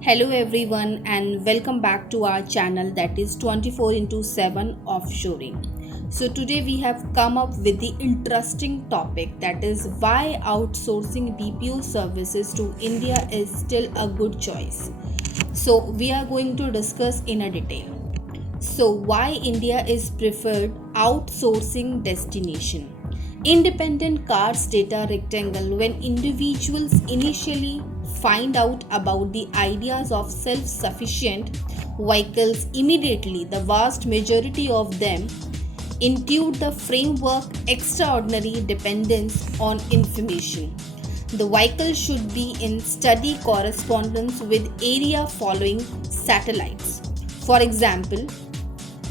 Hello everyone and welcome back to our channel that is 24 into 7 offshoring. So today we have come up with the interesting topic that is why outsourcing BPO services to India is still a good choice. So we are going to discuss in a detail. So why India is preferred outsourcing destination. Independent cars data rectangle when individuals initially find out about the ideas of self-sufficient vehicles immediately the vast majority of them intuit the framework extraordinary dependence on information. The vehicle should be in steady correspondence with area following satellites. For example,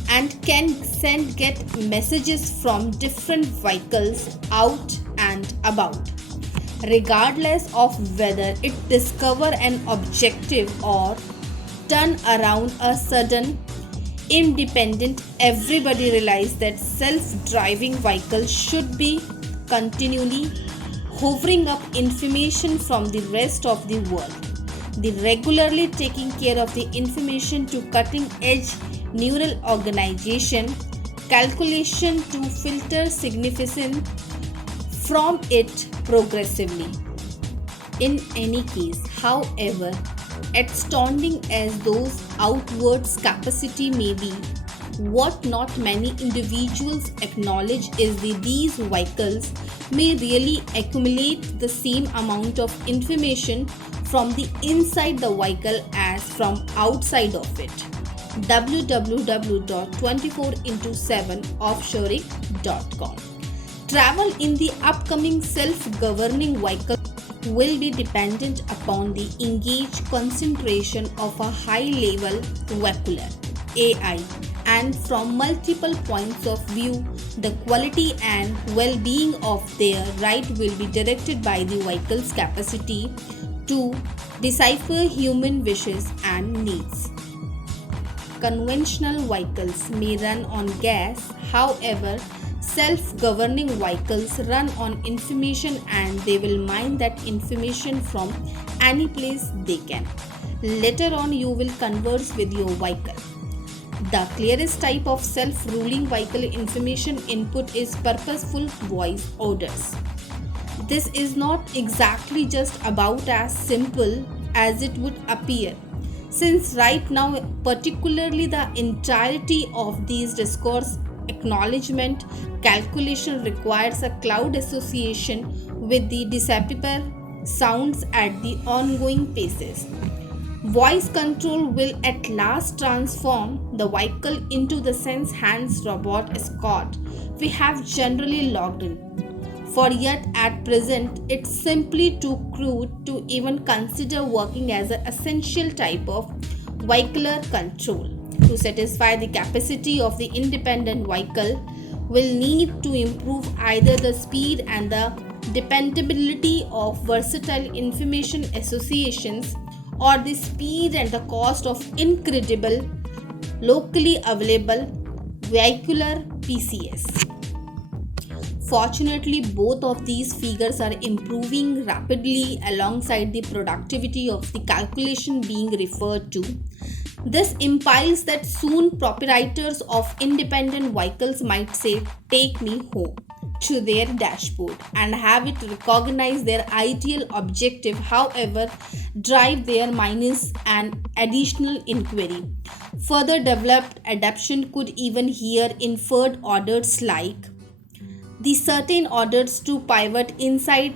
and can send get messages from different vehicles out and about regardless of whether it discover an objective or turn around a sudden independent. Everybody realize that self-driving vehicles should be continually hovering up information from the rest of the world, the regularly taking care of the information to cutting edge neural organization calculation to filter significance from it progressively. In any case, however, astounding as those outwards capacity may be, what not many individuals acknowledge is that these vehicles may really accumulate the same amount of information from the inside the vehicle as from outside of it. www.24x7offshoring.com. Travel in the upcoming self-governing vehicle will be dependent upon the engaged concentration of a high-level vehicular AI, and from multiple points of view, the quality and well-being of their ride will be directed by the vehicle's capacity to decipher human wishes and needs. Conventional vehicles may run on gas, however, self-governing vehicles run on information and they will mine that information from any place they can. Later on, you will converse with your vehicle. The clearest type of self-ruling vehicle information input is purposeful voice orders. This is not exactly just about as simple as it would appear, since right now, particularly the entirety of these discourse acknowledgement calculation requires a cloud association with the decipher sounds at the ongoing paces. Voice control will at last transform the vehicle into the sense hands robot escort we have generally logged in. For yet at present, it's simply too crude to even consider working as an essential type of vehicular control. To satisfy the capacity of the independent vehicle, will need to improve either the speed and the dependability of versatile information associations or the speed and the cost of incredible locally available vehicular PCS. Fortunately, both of these figures are improving rapidly alongside the productivity of the calculation being referred to. This implies that soon proprietors of independent vehicles might say, "Take me home," to their dashboard and have it recognize their ideal objective, however, drive there minus an additional inquiry. Further developed adaptation could even hear inferred orders like the certain orders to pivot inside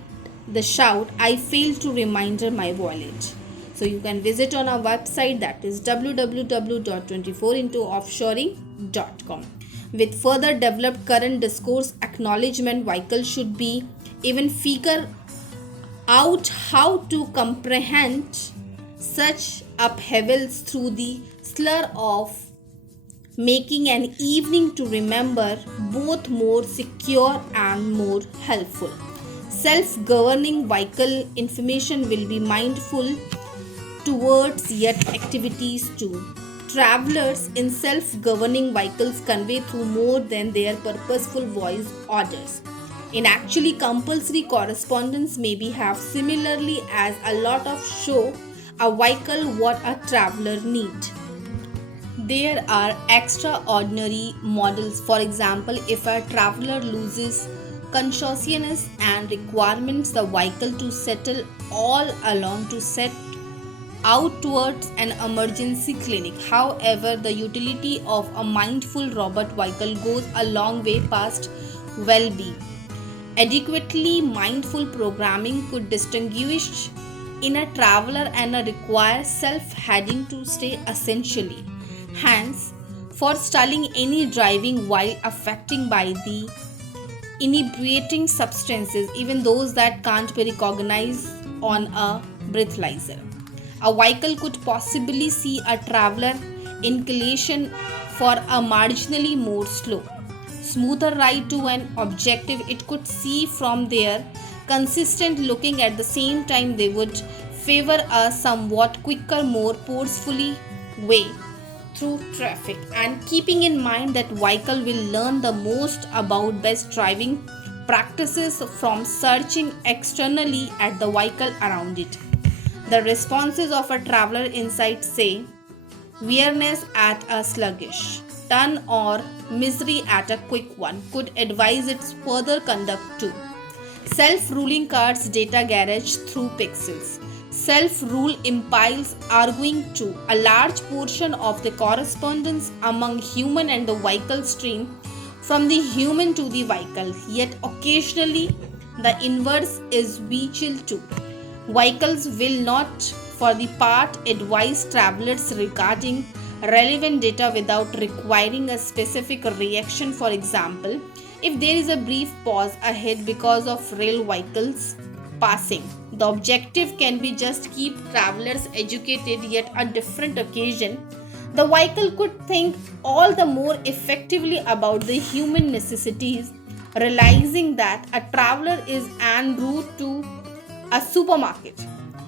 the shout, "I failed to reminder my wallet." So you can visit on our website that is www.24into offshoring.com. With further developed current discourse acknowledgement, vehicles should be even figure out how to comprehend such upheavals through the slur of making an evening to remember both more secure and more helpful. Self-governing vehicle information will be mindful towards yet activities too. Travelers in self-governing vehicles convey through more than their purposeful voice orders. In actually compulsory correspondence maybe have similarly as a lot of show A vehicle what a traveler need. There are extraordinary models. For example, if a traveler loses consciousness and requirements the vehicle to settle all alone to set out towards an emergency clinic. However, the utility of a mindful robot vehicle goes a long way past well-being. Adequately mindful programming could distinguish in a traveler and require self-heading to stay essentially. Hence, forestalling any driving while affected by the inebriating substances, even those that can't be recognized on a breathalyzer. A vehicle could possibly see a traveler inclination for a marginally more slow, smoother ride to an objective it could see from there, consistent looking at the same time they would favor a somewhat quicker, more forcefully way through traffic, and keeping in mind that vehicle will learn the most about best driving practices from searching externally at the vehicle around it. The responses of a traveler inside say weariness at a sluggish turn or misery at a quick one could advise its further conduct too. Self-ruling cars data garage through pixels. Self-rule impiles arguing to a large portion of the correspondence among human and the vehicle stream from the human to the vehicle, yet occasionally the inverse is vital too. Vehicles will not, for the part, advise travelers regarding relevant data without requiring a specific reaction. For example, if there is a brief pause ahead because of rail vehicles passing, the objective can be just keep travelers educated, yet a different occasion. The vehicle could think all the more effectively about the human necessities, realizing that a traveler is en route to a supermarket.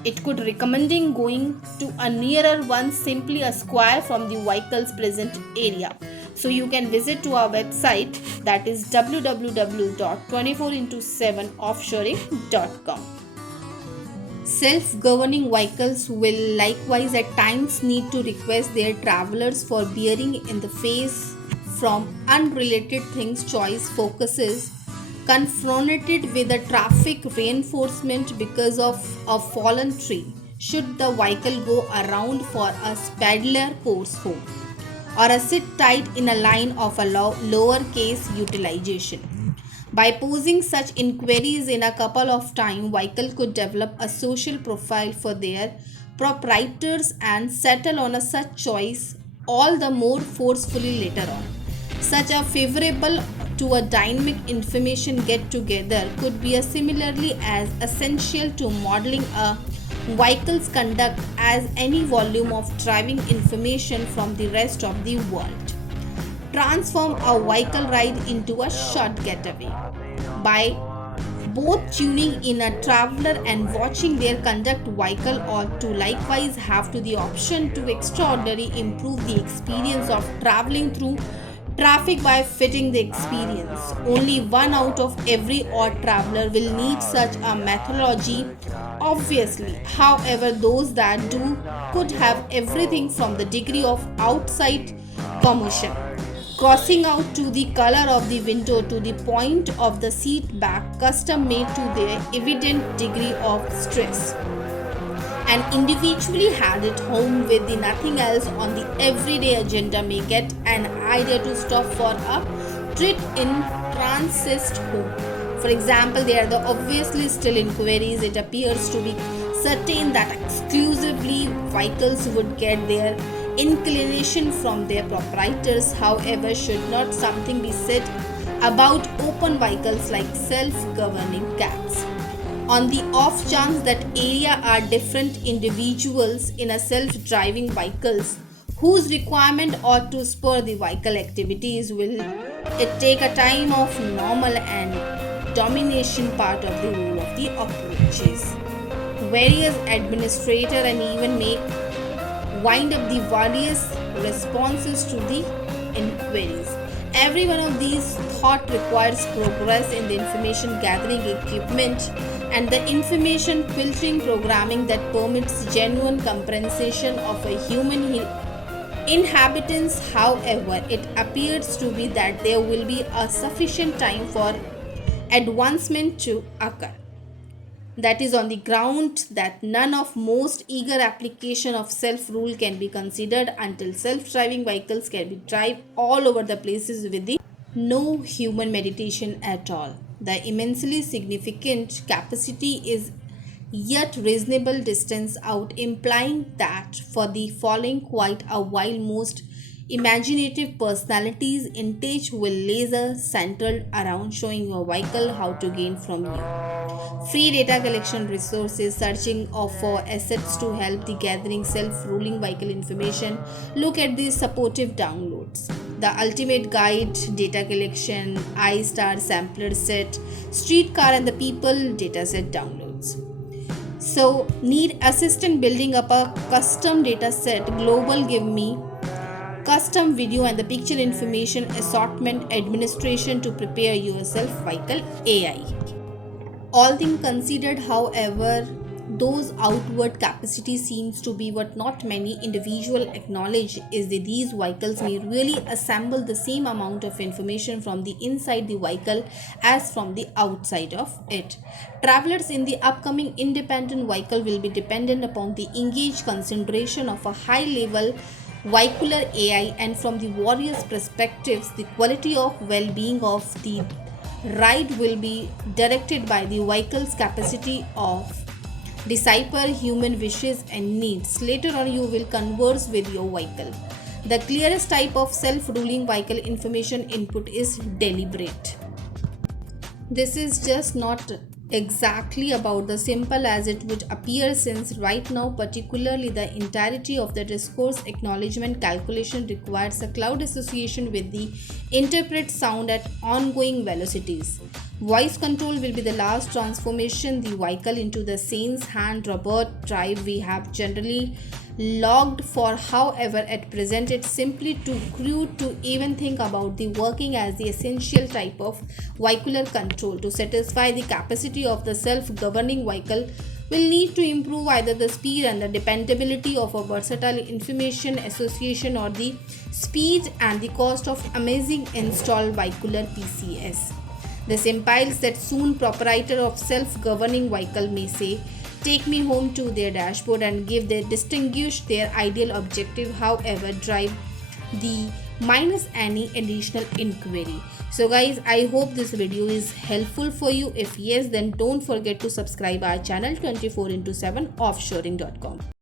It could recommending going to a nearer one simply a square from the vehicle's present area. So you can visit to our website, that is www.24x7offshoring.com. Self-governing vehicles will likewise at times need to request their travelers for bearing in the face from unrelated things. Choice focuses confronted with a traffic reinforcement because of a fallen tree. Should the vehicle go around for a spadaler course home or a sit tight in a line of a lowercase utilization? By posing such inquiries in a couple of time, vehicle could develop a social profile for their proprietors and settle on a such choice all the more forcefully later on. Such a favorable to a dynamic information get together could be a similarly as essential to modeling a vehicle's conduct as any volume of driving information from the rest of the world. Transform a vehicle ride into a short getaway. By both tuning in a traveler and watching their conduct, vehicle ought to likewise have to the option to extraordinarily improve the experience of traveling through traffic by fitting the experience. Only one out of every odd traveler will need such a methodology, obviously. However, those that do could have everything from the degree of outside commotion, crossing out to the color of the window to the point of the seat back, custom made to their evident degree of stress, and individually had it home with the nothing else on the everyday agenda may get an idea to stop for a treat in transit home. For example, there are the obviously still inquiries. It appears to be certain that exclusively vehicles would get their inclination from their proprietors. However, should not something be said about open vehicles like self-governing cabs? On the off chance that area are different individuals in a self-driving vehicles whose requirement ought to spur the vehicle activities, will it take a time of normal and domination part of the role of the approaches. Various administrator and even make wind up the various responses to the inquiries. Every one of these thought requires progress in the information gathering equipment and the information filtering programming that permits genuine comprehension of a human inhabitants. However, it appears to be that there will be a sufficient time for advancement to occur. That is on the ground that none of most eager application of self-rule can be considered until self-driving vehicles can be drive all over the places with the no human meditation at all. The immensely significant capacity is yet reasonable distance out, implying that for the following quite a while most imaginative personalities in touch will laser centered around showing your vehicle how to gain from you. Free data collection resources searching for assets to help the gathering self-ruling vehicle information. Look at these supportive downloads. The ultimate guide, data collection, I-star sampler set, streetcar and the people dataset downloads. So need assistant building up a custom data set, global give me custom video and the picture information assortment administration to prepare yourself vehicle AI. All things considered, however, those outward capacity seems to be what not many individuals acknowledge is that these vehicles may really assemble the same amount of information from the inside the vehicle as from the outside of it. Travelers in the upcoming independent vehicle will be dependent upon the engaged consideration of a high level vehicular AI, and from the warrior's perspectives, the quality of well-being of the ride will be directed by the vehicle's capacity of decipher human wishes and needs. Later on, you will converse with your vehicle. The clearest type of self-ruling vehicle information input is deliberate. This is just not exactly about the simple as it would appear, since right now particularly the entirety of the discourse acknowledgement calculation requires a cloud association with the interpret sound at ongoing velocities. Voice control will be the last transformation the vehicle into the Saints hand robot drive we have generally logged for. However, at present it's simply too crude to even think about the working as the essential type of vehicular control. To satisfy the capacity of the self-governing vehicle will need to improve either the speed and the dependability of a versatile information association or the speed and the cost of amazing installed vehicular PCS. This implies that soon proprietor of self-governing vehicle may say, take me home to their dashboard and give their distinguish their ideal objective, however drive the minus any additional inquiry. So guys, I hope this video is helpful for you. If yes, then don't forget to subscribe our channel 24/7 offshoring.com.